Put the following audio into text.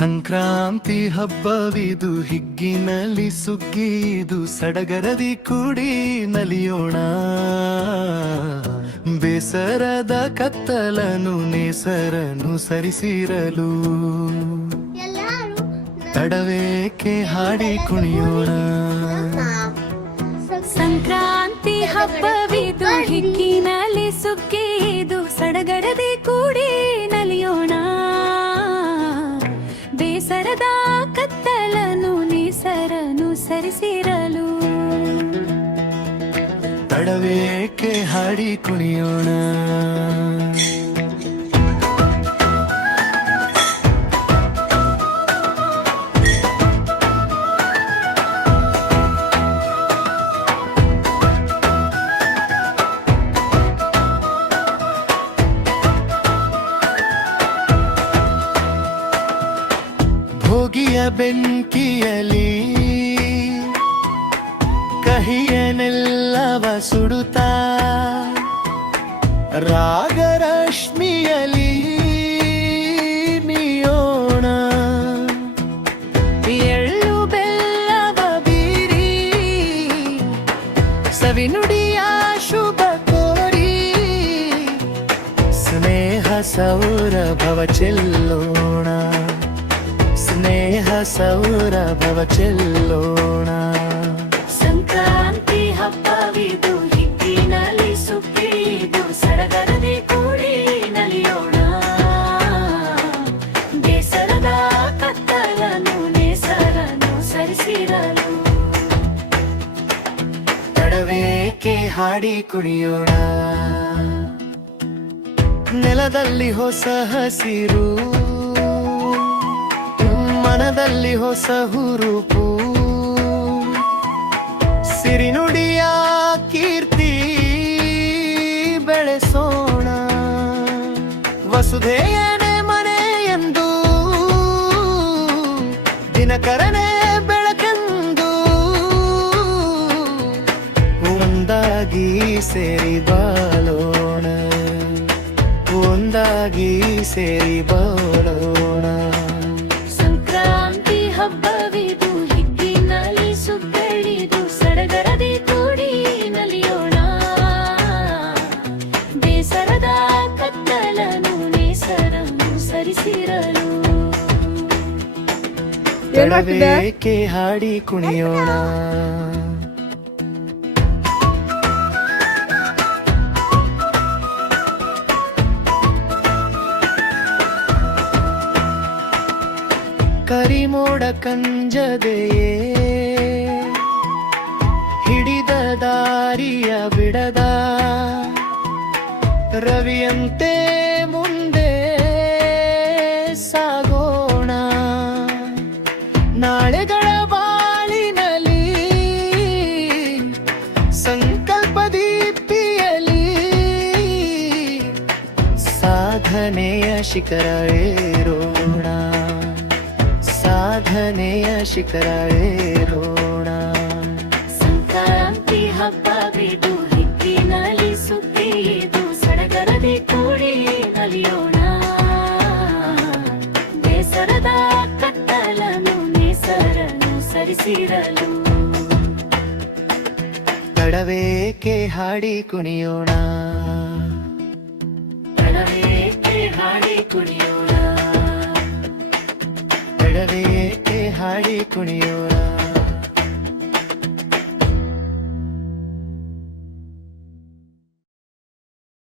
ಸಂಕ್ರಾಂತಿ ಹಬ್ಬವಿದು, ಹಿಗ್ಗಿನಲ್ಲಿ ಸುಗ್ಗಿದು, ಸಡಗರದಿ ಕೂಡಿ ನಲಿಯೋಣ. ಬೇಸರದ ಕತ್ತಲನು ನೇಸರನು ಸರಿಸಿರಲು, ತಡವೇಕೆ ಹಾಡಿ ಕುಣಿಯೋಣ. ಸಂಕ್ರಾಂತಿ ಹಬ್ಬವಿದು, ಹಿಗ್ಗಿನಲ್ಲಿ ಸುಗ್ಗಿದು, ಸಡಗರದಿ ಕೂಡಿ ನಲಿಯೋಣ. ಬೇಸರದ ಕತ್ತಲನು ನೇಸರನು ಸರಿಸಿರಲು, ತಡವೇಕೆ ಹಾಡಿ ಕುಣಿಯೋಣ. ಭೋಗಿಯ ಬೆಂಕಿಯಲಿ ಕಹಿಯನೆಲ್ಲವ ಸುಡುತ್ತಾ, ರಾಗರಶ್ಮಿಯಲಿ ಮೀಯೋಣ. ಎಳ್ಳು ಬೆಲ್ಲವ ಬೀರಿ ಸವಿನುಡಿಯ ಶುಭ ಕೋರಿ, ಸ್ನೇಹ ಸೌರಭವ ಚೆಲ್ಲೋಣ, ಸ್ನೇಹ ಸೌರಭವ ಚೆಲ್ಲೋಣ. ಸಂಕ್ರಾಂತಿ ಹಬ್ಬವಿದು, ಹಿಗ್ಗಿನಲ್ಲಿ ಸುಗ್ಗಿದು, ಸಡಗರದಿ ಕೂಡಿ ನಲಿಯೋಣ. ಬೇಸರದ ಕತ್ತಲನು ನೇಸರನು ಸರಿಸಿರಲು, ತಡವೇಕೆ ಹಾಡಿ ಕುಣಿಯೋಣ. ನೆಲದಲ್ಲಿ ಹೊಸ ಹಸಿರು, ಮನದಲ್ಲಿ ಹೊಸ ಹುರುಪು, ಸಿರಿನುಡಿಯ ಕೀರ್ತಿ ಬೆಳೆಸೋಣ. ವಸುಧೆಯನೇ ಮನೆಯೆಂದು, ದಿನಕರನೇ ಬೆಳಕೆಂದು, ಒಂದಾಗಿ ಸೇರಿ ಬಾಳೋಣ, ಒಂದಾಗಿ ಸೇರಿ ಬಾಳೋಣ. ಸಂಕ್ರಾಂತಿ ಹಬ್ಬವಿದು, ಹಿಗ್ಗಿನಲ್ಲಿ ಸುಗ್ಗಿದು, ಸಡಗರದಿ ಕೂಡಿ ನಲಿಯೋಣ. ಬೇಸರದ ಕತ್ತಲನು ನೇಸರನು ಸರಿಸಿರಲು, ತಡವೇಕೆ ಹಾಡಿ ಕುಣಿಯೋಣ. ಕರಿಮೋಡ ಕಂಜದೆಯೇ ಹಿಡಿದ ದಾರಿಯ ಬಿಡದ, ರವಿಯಂತೆ ಮುಂದೆ ಸಾಗೋಣ. ನಾಳೆಗಳ ಬಾಳಿನಲ್ಲಿ ಸಂಕಲ್ಪ ದೀಪಿಯಲಿ, ಸಾಧನೆಯ ಶಿಖರ ಏರೋಣ, ಸಾಧನೆಯ ಶಿಖರ ಏರೋಣ. ಸಂಕ್ರಾಂತಿ ಹಬ್ಬವಿದು, ಹಿಗ್ಗಿನಲ್ಲಿ ಸುಗ್ಗಿದು, ಸಡಗರದಿ ಕೂಡಿ ನಲಿಯೋಣ. ಬೇಸರದ ಕತ್ತಲನು ನೇಸರನು ಸರಿಸಿರಲು, ತಡವೇಕೆ ಹಾಡಿ ಕುಣಿಯೋಣ. ತಡವೇಕೆ ಹಾಡಿ ಕುಣಿಯೋಣ. ತಡವೇಕೆ ಹಾಡಿ ಕುಣಿಯೋಣ.